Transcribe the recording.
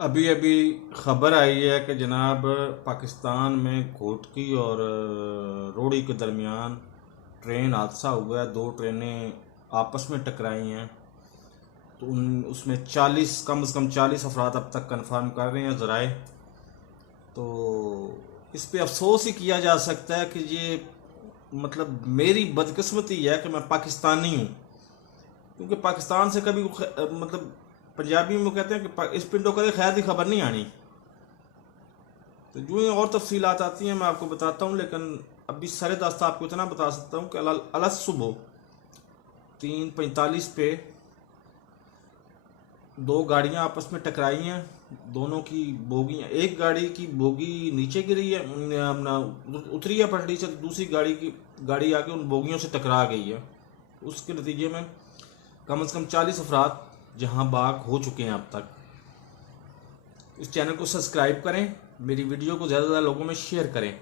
अभी अभी खबर आई है कि जनाब पाकिस्तान में कोटकी और रोड़ी के दरमियान ट्रेन हादसा हुआ है। दो ट्रेनें आपस में टकराई हैं। तो उसमें 40 कम से कम 40 अफराद अब तक कंफर्म कर रहे हैं ज़राए। तो इस पे अफसोस ही किया जा सकता है कि ये मतलब मेरी बदकिस्मती है कि मैं पाकिस्तानी हूँ। क्योंकि पाकिस्तान से कभी मतलब पंजाबी में कहते हैं कि इस पिंडों कदे खैर की खबर नहीं आनी। तो जो ही और तफसीलात आती हैं मैं आपको बताता हूँ, लेकिन अभी सरे दास्ता आपको इतना बता सकता हूँ कि अलस सुबह 3:45 पे दो गाड़ियां आपस में टकराई हैं। दोनों की बोगियां, एक गाड़ी की बोगी नीचे गिरी है, अपना उतरी है पटरी से, तो दूसरी गाड़ी आके उन बोगियों से टकरा गई है। उसके नतीजे में कम से कम 40 अफराद जहां बाग हो चुके हैं अब तक। इस चैनल को सब्सक्राइब करें, मेरी वीडियो को ज़्यादा से ज़्यादा लोगों में शेयर करें।